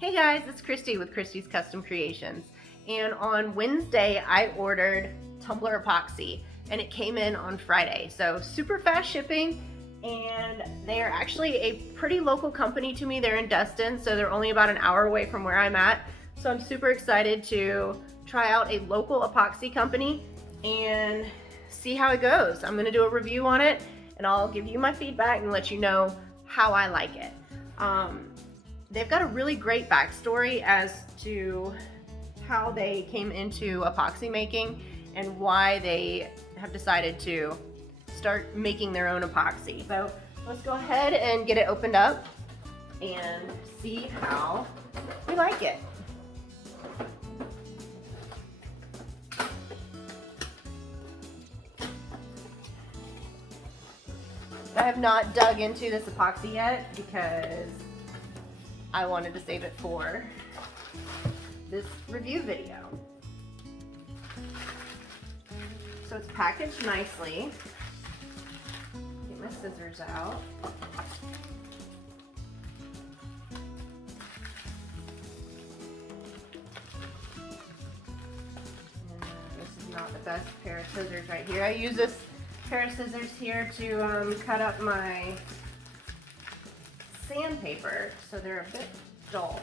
Hey guys, it's Christy with Christy's Custom Creations. And on Wednesday, I ordered Tumbler Epoxy and it came in on Friday. So super fast shipping, and they are actually a pretty local company to me. They're in Destin, so they're only about an hour away from where I'm at. So I'm super excited to try out a local epoxy company and see how it goes. I'm gonna do a review on it and I'll give you my feedback and let you know how I like it. They've got a really great backstory as to how they came into epoxy making and why they have decided to start making their own epoxy. So let's go ahead and get it opened up and see how we like it. I have not dug into this epoxy yet because I wanted to save it for this review video. So it's packaged nicely. Get my scissors out. And this is not the best pair of scissors right here. I use this pair of scissors here to cut up my sandpaper, so they're a bit dull.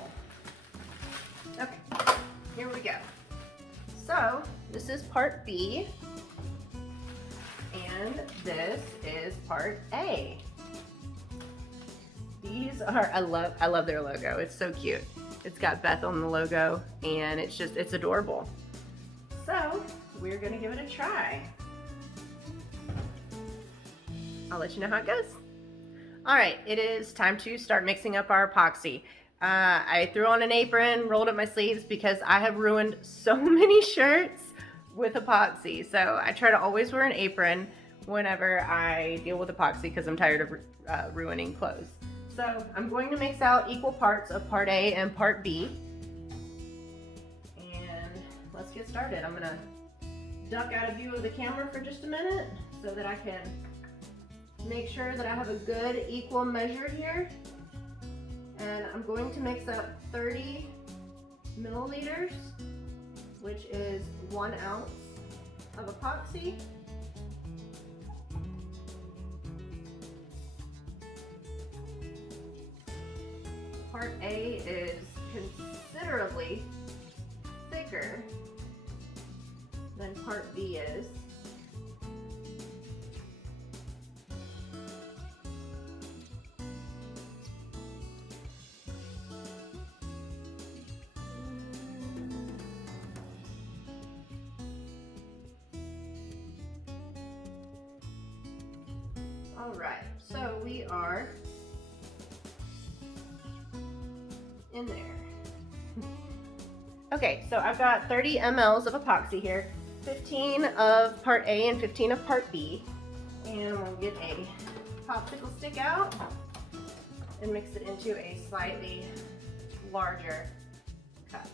Okay, here we go. So this is part B, and this is part A. These are, I love their logo. It's so cute. It's got Beth on the logo, and it's adorable. So we're gonna give it a try. I'll let you know how it goes. All right, it is time to start mixing up our epoxy. I threw on an apron, rolled up my sleeves because I have ruined so many shirts with epoxy. So I try to always wear an apron whenever I deal with epoxy because I'm tired of ruining clothes. So I'm going to mix out equal parts of part A and part B. And let's get started. I'm gonna duck out of view of the camera for just a minute so that I can make sure that I have a good equal measure here. And I'm going to mix up 30 milliliters, which is 1 ounce of epoxy. Part A is considerably thicker than part B is. All right, so we are in there. Okay, so I've got 30 mLs of epoxy here, 15 of part A and 15 of part B. And we'll get a popsicle stick out and mix it into a slightly larger cup.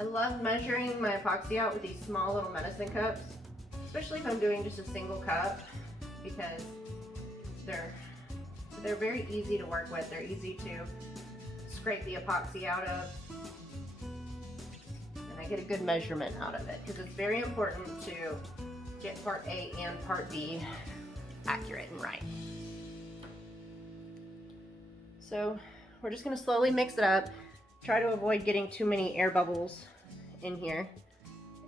I love measuring my epoxy out with these small little medicine cups, especially if I'm doing just a single cup, because they're very easy to work with. They're easy to scrape the epoxy out of, and I get a good measurement out of it because it's very important to get part A and part B accurate and right. So we're just going to slowly mix it up. Try to avoid getting too many air bubbles in here.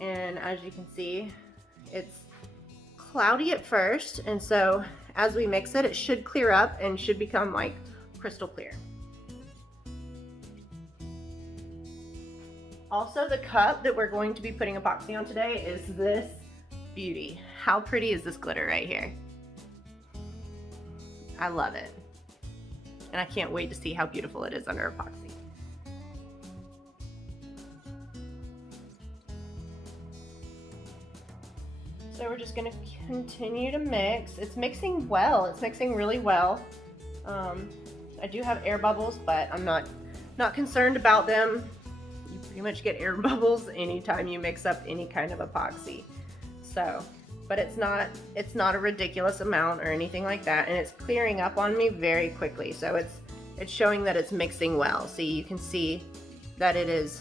And as you can see, it's cloudy at first, and so as we mix it, it should clear up and should become like crystal clear. Also, the cup that we're going to be putting epoxy on today is this beauty. How pretty is this glitter right here? I love it. And I can't wait to see how beautiful it is under epoxy. So we're just going to continue to mix. It's mixing well. It's mixing really well. I do have air bubbles, but I'm not concerned about them. You pretty much get air bubbles anytime you mix up any kind of epoxy. So but it's not a ridiculous amount or anything like that, and it's clearing up on me very quickly. So it's showing that it's mixing well. So you can see that it is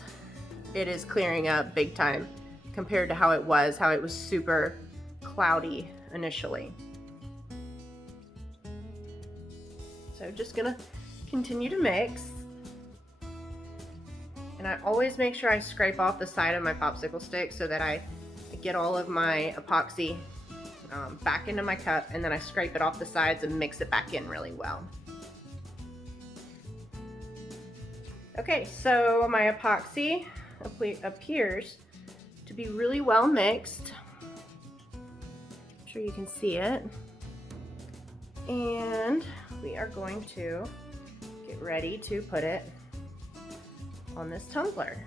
clearing up big time compared to how it was super cloudy initially. So just gonna continue to mix. And I always make sure I scrape off the side of my popsicle stick so that I get all of my epoxy back into my cup, and then I scrape it off the sides and mix it back in really well. Okay, so my epoxy appears to be really well mixed. I'm sure you can see it. And we are going to get ready to put it on this tumbler.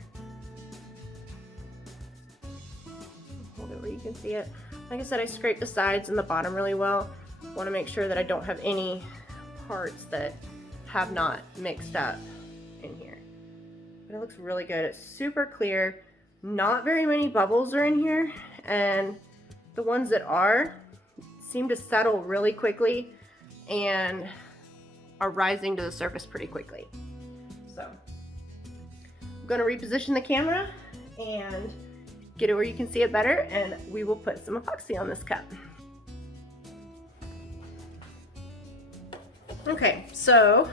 Hold it where you can see it. Like I said, I scraped the sides and the bottom really well. I want to make sure that I don't have any parts that have not mixed up in here. But it looks really good. It's super clear. Not very many bubbles are in here, and the ones that are seem to settle really quickly and are rising to the surface pretty quickly. So I'm going to reposition the camera and get it where you can see it better, and we will put some epoxy on this cup. Okay, so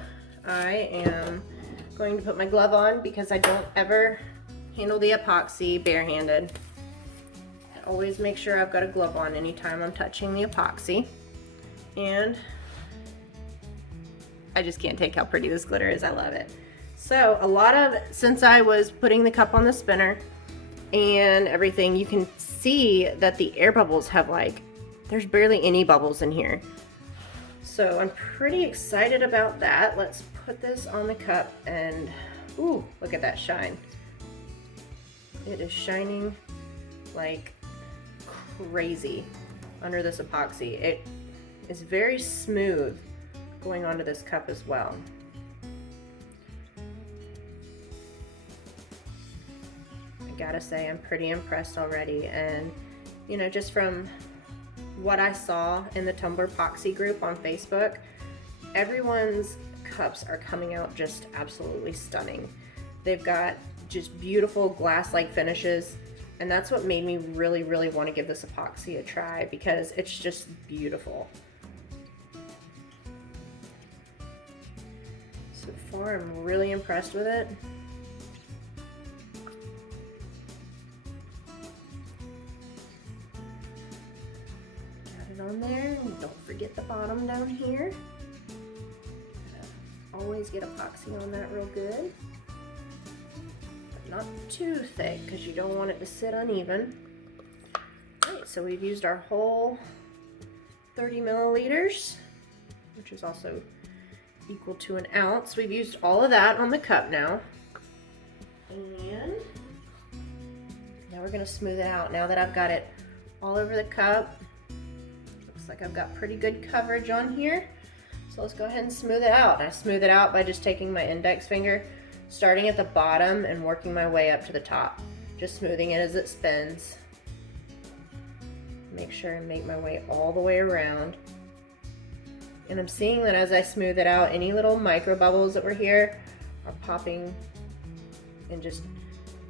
I am going to put my glove on because I don't ever handle the epoxy barehanded. I always make sure I've got a glove on anytime I'm touching the epoxy. And I just can't take how pretty this glitter is. I love it. So since I was putting the cup on the spinner and everything, you can see that the air bubbles have there's barely any bubbles in here. So I'm pretty excited about that. Let's put this on the cup, and ooh, look at that shine. It is shining like crazy under this epoxy. It is very smooth going onto this cup as well. I gotta say, I'm pretty impressed already, and you know, just from what I saw in the Tumblerpoxy group on Facebook, everyone's cups are coming out just absolutely stunning. They've got just beautiful glass-like finishes, and that's what made me really want to give this epoxy a try, because it's just beautiful. So far, I'm really impressed with it. Got it on there, and don't forget the bottom down here. Always get epoxy on that real good. But not too thick, because you don't want it to sit uneven. Alright, so we've used our whole 30 milliliters, which is also equal to an ounce. We've used all of that on the cup now. And now we're going to smooth it out. Now that I've got it all over the cup, looks like I've got pretty good coverage on here. So let's go ahead and smooth it out. I smooth it out by just taking my index finger, starting at the bottom and working my way up to the top. Just smoothing it as it spins. Make sure I make my way all the way around. And I'm seeing that as I smooth it out, any little micro bubbles that were here are popping and just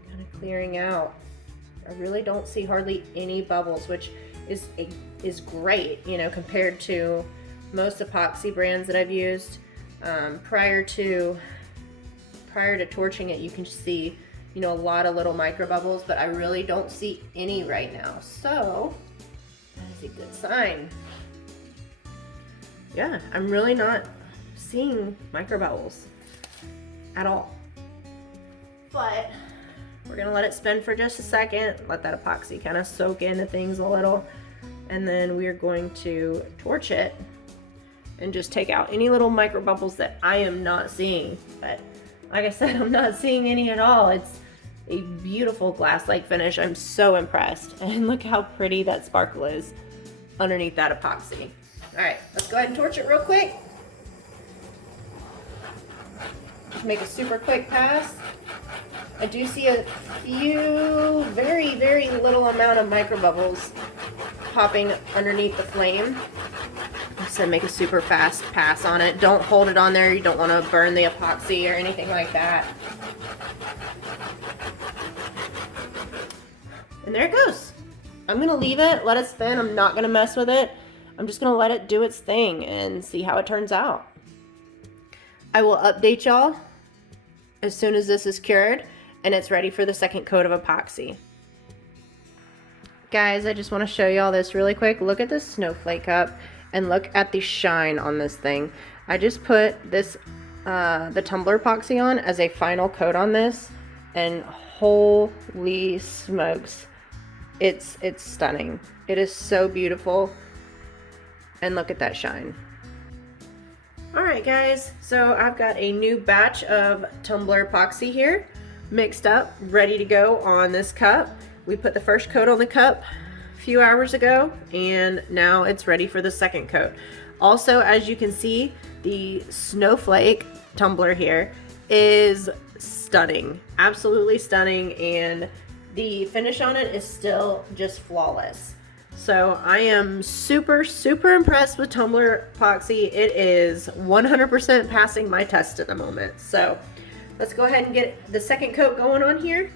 kind of clearing out. I really don't see hardly any bubbles, which is great, you know, compared to most epoxy brands that I've used. Prior to torching it, you can see, you know, a lot of little micro bubbles, but I really don't see any right now. So that is a good sign. Yeah, I'm really not seeing micro bubbles at all. But we're gonna let it spin for just a second, let that epoxy kind of soak into things a little, and then we're going to torch it and just take out any little micro bubbles that I am not seeing. But like I said, I'm not seeing any at all. It's a beautiful glass-like finish. I'm so impressed. And look how pretty that sparkle is underneath that epoxy. All right, let's go ahead and torch it real quick. Just make a super quick pass. I do see a few, very little amount of micro bubbles popping underneath the flame. So make a super fast pass on it. Don't hold it on there. You don't want to burn the epoxy or anything like that. And there it goes. I'm going to leave it, let it spin. I'm not going to mess with it. I'm just going to let it do its thing and see how it turns out. I will update y'all as soon as this is cured and it's ready for the second coat of epoxy. Guys, I just want to show y'all this really quick. Look at this snowflake cup and look at the shine on this thing. I just put this, the Tumblerpoxy on as a final coat on this, and holy smokes, it's stunning. It is so beautiful. And look at that shine. Alright guys, so I've got a new batch of Tumblerpoxy here, mixed up, ready to go on this cup. We put the first coat on the cup a few hours ago, and now it's ready for the second coat. Also, as you can see, the snowflake tumbler here is stunning, absolutely stunning, and the finish on it is still just flawless. So I am super impressed with Tumblerpoxy. It is 100% passing my test at the moment. So let's go ahead and get the second coat going on here.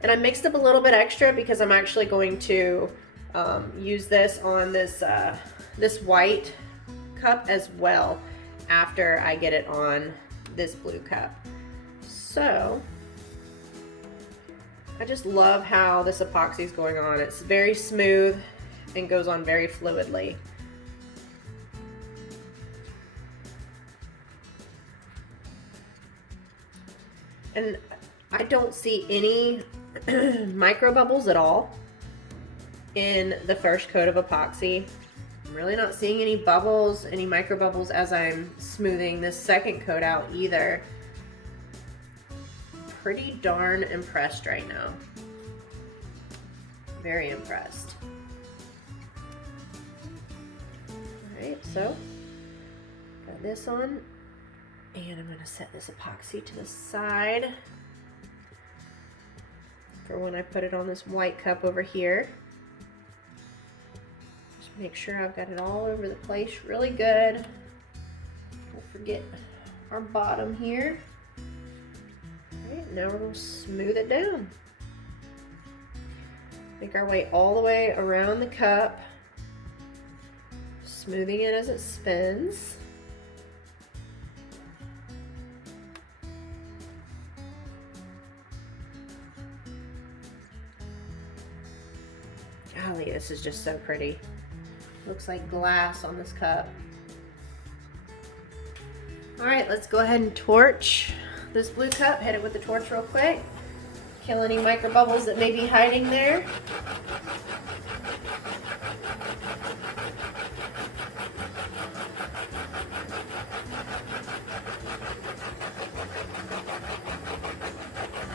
And I mixed up a little bit extra because I'm actually going to use this on this this white cup as well after I get it on this blue cup. So I just love how this epoxy is going on. It's very smooth and goes on very fluidly. And I don't see any micro bubbles at all in the first coat of epoxy. I'm really not seeing any bubbles, any micro bubbles as I'm smoothing this second coat out either. Pretty darn impressed right now. Very impressed. Alright, so got this on, and I'm going to set this epoxy to the side for when I put it on this white cup over here. Just make sure I've got it all over the place really good. Don't forget our bottom here. Now we're going to smooth it down. Make our way all the way around the cup, smoothing it as it spins. Golly, this is just so pretty. Looks like glass on this cup. All right, let's go ahead and torch this blue cup. Hit it with the torch real quick. Kill any micro bubbles that may be hiding there.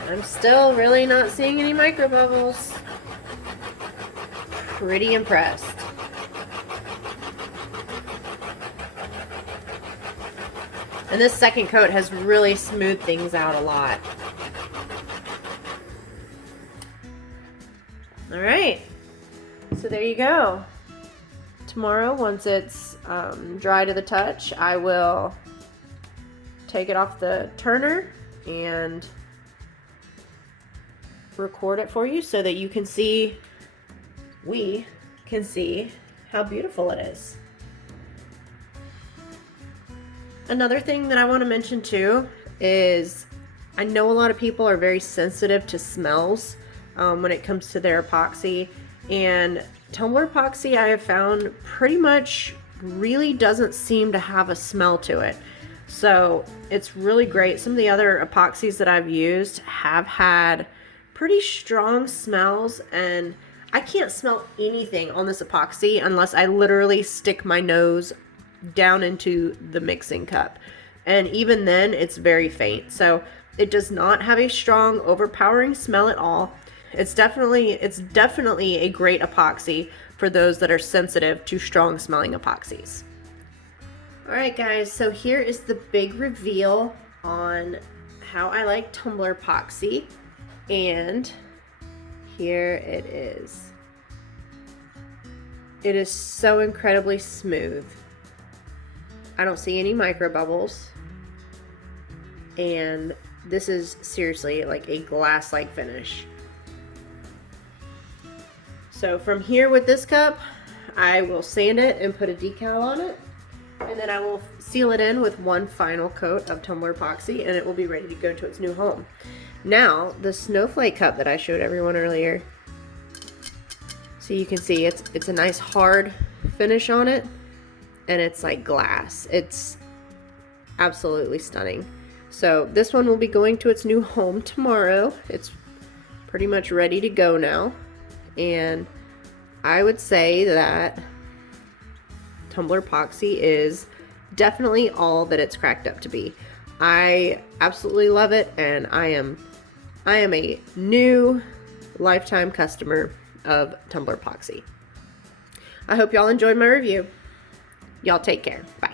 I'm still really not seeing any micro bubbles. Pretty impressed. And this second coat has really smoothed things out a lot. All right, so there you go. Tomorrow, once it's dry to the touch, I will take it off the turner and record it for you so that you can see, we can see how beautiful it is. Another thing that I want to mention too is I know a lot of people are very sensitive to smells when it comes to their epoxy, and Tumblerpoxy I have found pretty much really doesn't seem to have a smell to it. So it's really great. Some of the other epoxies that I've used have had pretty strong smells, and I can't smell anything on this epoxy unless I literally stick my nose down into the mixing cup, and even then it's very faint. So it does not have a strong overpowering smell at all. It's definitely a great epoxy for those that are sensitive to strong smelling epoxies. Alright guys, so here is the big reveal on how I like Tumblerpoxy, and here it is. It is so incredibly smooth. I don't see any micro bubbles. And this is seriously like a glass-like finish. So from here with this cup, I will sand it and put a decal on it. And then I will seal it in with one final coat of Tumblerpoxy, and it will be ready to go to its new home. Now, the snowflake cup that I showed everyone earlier, so you can see it's a nice hard finish on it, and it's like glass. It's absolutely stunning. So this one will be going to its new home tomorrow. It's pretty much ready to go now, and I would say that Tumblerpoxy is definitely all that it's cracked up to be. I absolutely love it, and I am a new lifetime customer of Tumblerpoxy. I hope y'all enjoyed my review. Y'all take care. Bye.